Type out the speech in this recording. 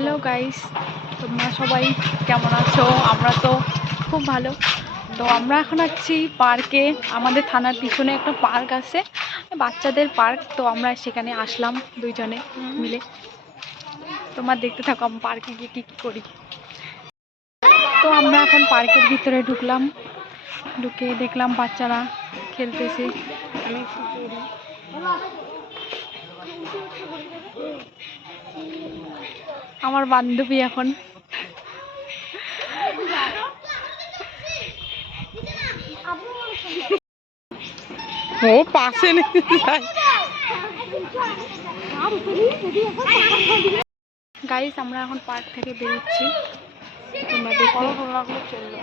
Hello guys, তোমরা সবাই কেমন আছো? আমরা তো খুব ভালো। তো আমরা এখন আছি পার্কে। আমাদের থানার পিছনে একটা পার্ক আছে, বাচ্চাদের পার্ক। তো আমরা সেখানে আসলাম দুইজনে মিলে। তোমরা দেখতে থাকো আমি পার্কে গিয়ে কী কী করি। তো আমরা এখন পার্কের ভিতরে ঢুকলাম, ঢুকে দেখলাম বাচ্চারা খেলতেছে। আমার বান্ধবী এখন ও পাশে গাইস, আমরা এখন পার্ক থেকে বেরোচ্ছি। তোমরা দেখো লাগলো চললো।